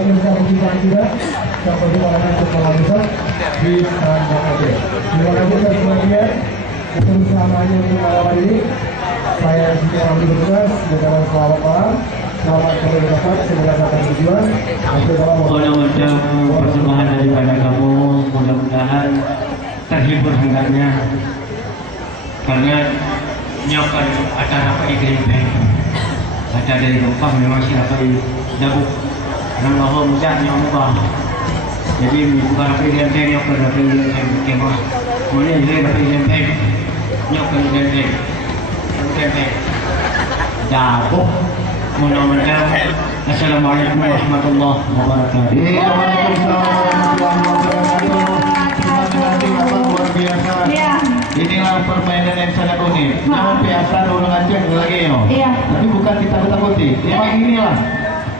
lagi kita mencintai juga seperti orang sekolah besar di Bangkok. Terima kasih atas semuanya kebersamanya untuk malam hari ini. Saya Siti Ramli bertugas dengan selamat malam. Selamat kembali dapat segera datang tujuan. Mudah-mudahan persembahan daripada kamu mudah-mudahan terhibur dengannya, karena nyokan acara apa ikhlas ada dari Rupang memang siapa jabuk karena Allah mudah nyomba jadi bukan apa ikhlas nyokan apa ikhlas kemah kemudian dia apa ikhlas nyokan ikhlas jabuk. Mudah-mudahan. Assalamualaikum warahmatullahi wabarakatuh. Waalaikumsalam warahmatullahi wabarakatuh. Terima kasih Bapak, luar biasa. Inilah permainan yang sangat unik. Nama biasa orang Aceh lagi yo. Tapi bukan ditakut-takuti. Memang inilah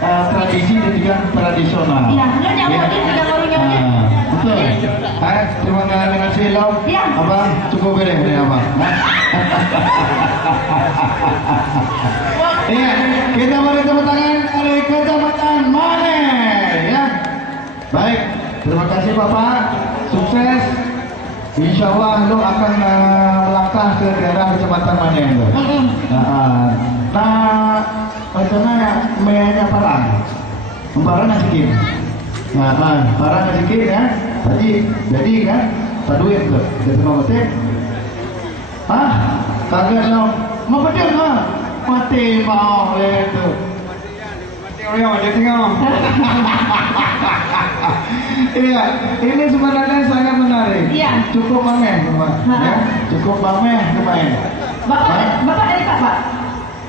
tradisi dan juga tradisional. Betul. Terima kasih Lau. Abang cukup boleh abang. Iya, kita beri tepuk tangan oleh Kecamatan Maner, ya. Baik, terima kasih Bapak, sukses. Insya Allah lo akan melangkah ke daerah Kecamatan Maner. Bagaimana mainnya parang? Parang nasikin. Parang nasikin ya. Jadi kan, paduin tuh. Jadi mau betul? Kagak dong. Mau betul nggak? Mati mau itu. Mati orang ada tinggal. Iya, ini sebenarnya sangat menarik. Iya. Cukup pameh, ya. Cukup pameh kemarin. Bapak dari Pak?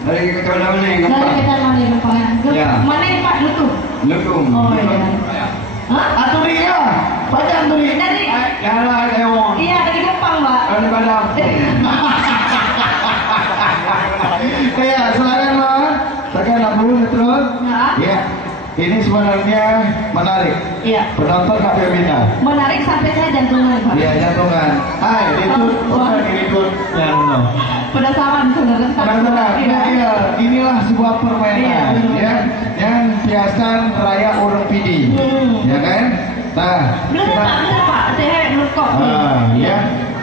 Dari Kecamatan mana? Dari Kecamatan mana? Ya. Mana ini Pak? Lutung. Lutung. Oh iya. Hah? Aturi ya. Padang Aturi. Dari. Yalah Lewong. Iya dari Kupang Pak. Dari Padang. Ya, silakan Mas. Silakan Abu terus. Ya. Ini sebenarnya menarik. Iya. Penonton nggak minta. Menarik sampai saya jantungan Pak. Iya, jantungan. Hai, itu bukan itu. Ya, benar. Penasaran sebenarnya. Penasaran. Iya, inilah sebuah permainan ya yang biasan raya orang pidi. Ya kan? Nah, belum Pak. Saya belum kok. Ya.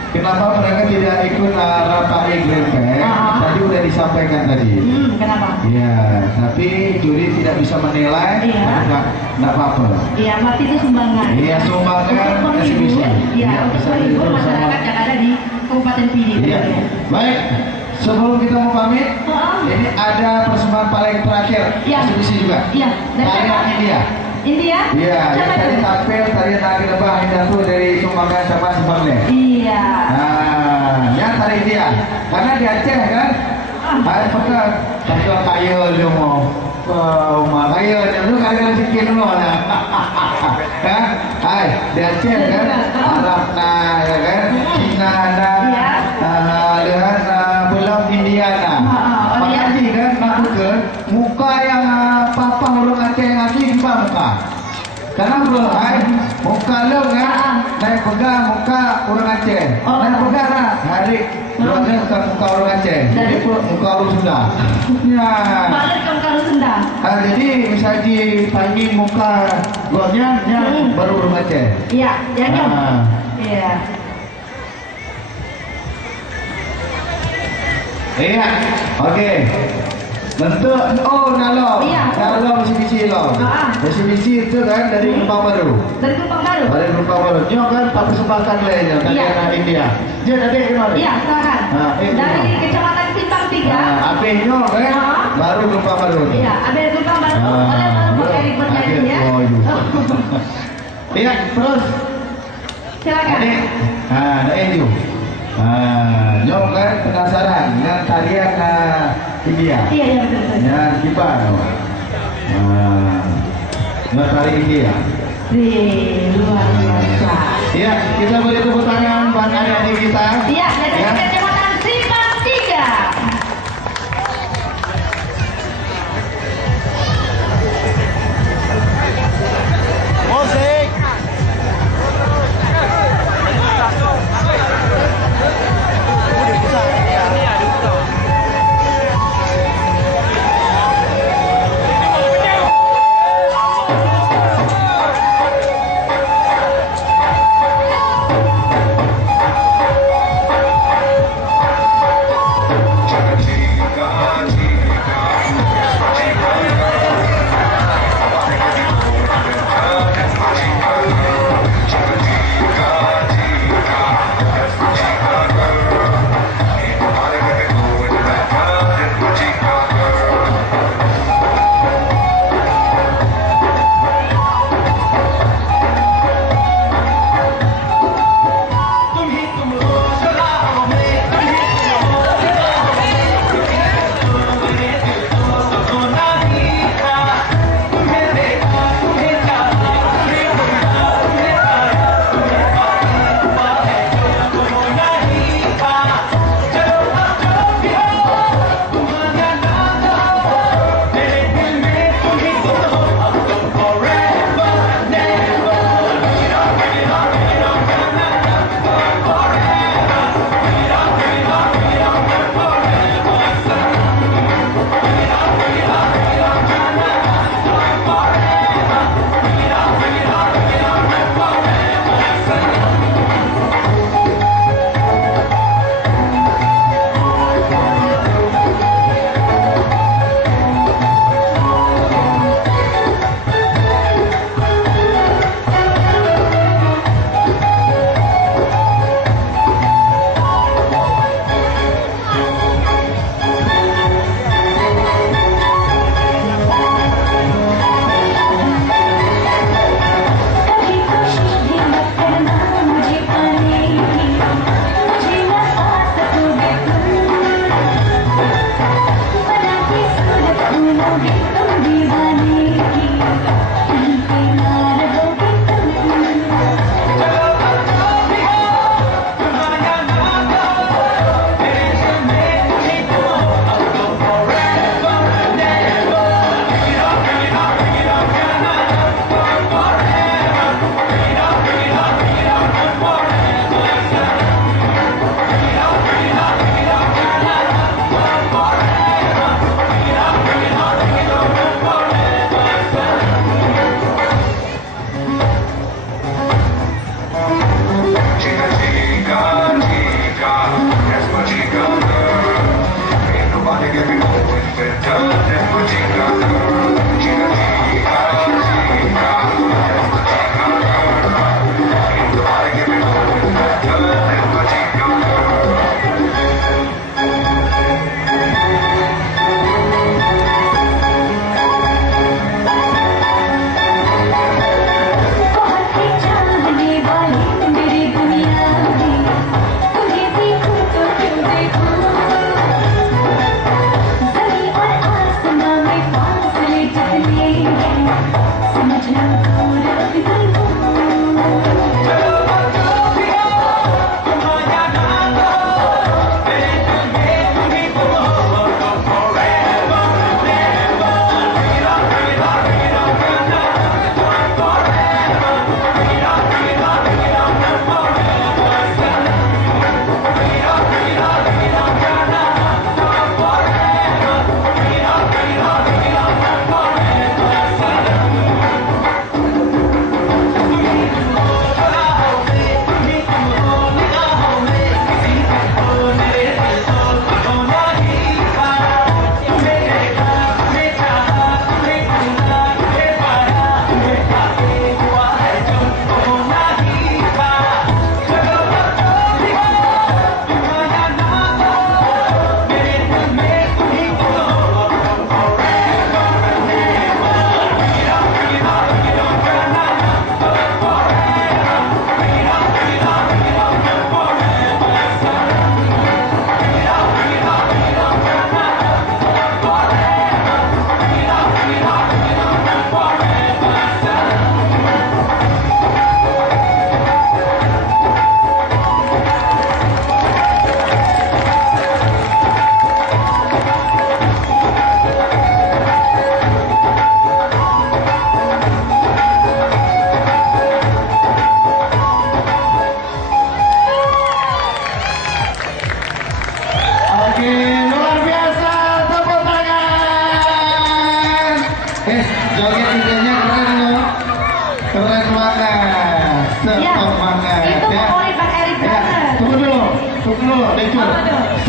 Kenapa mereka tidak ikut rapat Greenback? Tadi udah disampaikan tadi. Kenapa? Iya, tapi juri tidak bisa menilai. Iya. Nggak apa-apa. Iya, berarti itu sumbangan. Iya, sumbangan eksibisi. Iya, untuk menghibur masyarakat yang ada di Kabupaten Pidi. Iya. Baik, sebelum kita mau pamit, ini ada persembahan paling terakhir eksibisi juga. Iya. Tarian India. India? Iya, yang tadi tampil tarian Nari Lebah Indah tuh dari Sumbangan sama Semarle. Iya. Nah, yang tari India, karena di Aceh kan, ada pekan, pasal kaya dia mau, kaya dia lu kaya sikit dulu lah. Kan, hai di Aceh kan, Arab nah, ya kan, Cina nah, dengan Pulau India nah. Makanya kan, nak bukan muka yang papa orang Aceh ngaji apa muka? Karena bro, muka lo kan, naik pegang muka orang Aceh, naik pegang lah, hari Bukan muka orang Aceh, jadi muka orang Sunda. Ya. Balik ke muka orang Sunda. Jadi misalnya ditanya muka gornya, baru orang Aceh. Iya, ya kan? Iya. Iya, oke. Bentuk, nalo bisi-bisi lo. Bisi-bisi itu kan dari Kupang Baru. Dari Kupang Baru? Dari Kupang Baru. Nyo kan tak persembahkan lainnya, tarian India. Dia tadi kemana? Iya, silakan. Dari Kecamatan Simpang 3. Abis nyo kan, baru Kupang Baru. Iya, abis Kupang Baru. Boleh bernyanyi ya. Iya, terus. Silakan. Ada Enju. Nyo kan penasaran dengan tarian India. Iya, betul. Ya, kibar. Tari India. Luar biasa. Iya, kita beri tepuk tangan buat adik-adik kita. Iya, dari Kecamatan Simpang 3. Musik.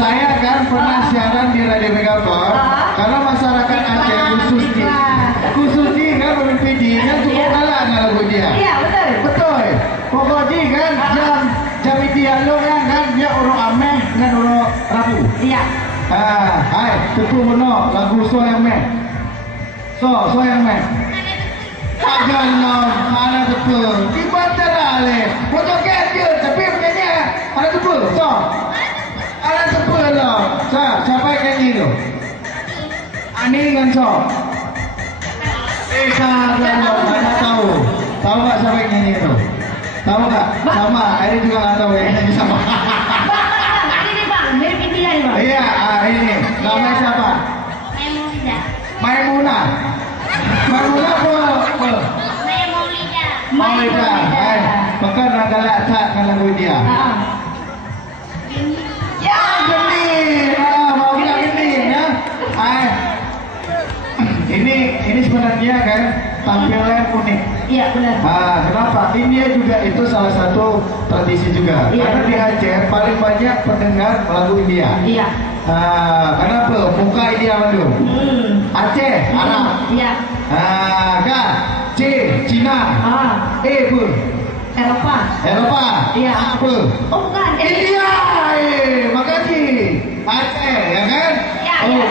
Saya kan pernah siaran di Radio Megapol karena masyarakat Aceh khususnya kan pemimpin kan cukup kalah dengan lagu dia. Iya betul. Pokoknya kan jam itu kan dia orang ameh dengan orang rabu. Iya. Hai tentu benar lagu so yang meh. So yang meh. Jangan mana betul. Dibaca dah foto dia tapi punya ada betul. So. Ada sepuluh dong. Siapa yang nyanyi itu? Ani dengan Sok. Mana tahu? Tahu nggak siapa yang nyanyi itu? Tahu nggak? Sama. Ini juga nggak tahu yang nyanyi sama. Bang, ini bang, mirip India nih bang. Iya, ini. Namanya siapa? Maimunah. Maimunah apa? Maulida. Maka nak galak tak kan lagu dia. Mau kita gini ya. Ini sebenarnya kan tampilan unik. Iya benar. Kenapa? India juga itu salah satu tradisi juga. Iya, Karena di Aceh paling banyak pendengar lagu India. Iya. Kenapa? Muka India mana? Aceh, Arab. Iya. K, C, Cina. E, apa? Eropa. Iya. Apa? Oh bukan. India. Makasih. Aceh, ya kan? Ya, oh, ya.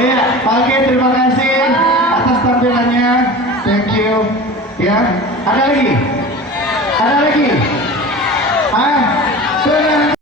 Iya, oke, terima kasih atas tampilannya. Thank you. Ya, ada lagi? Ada lagi? Sudah.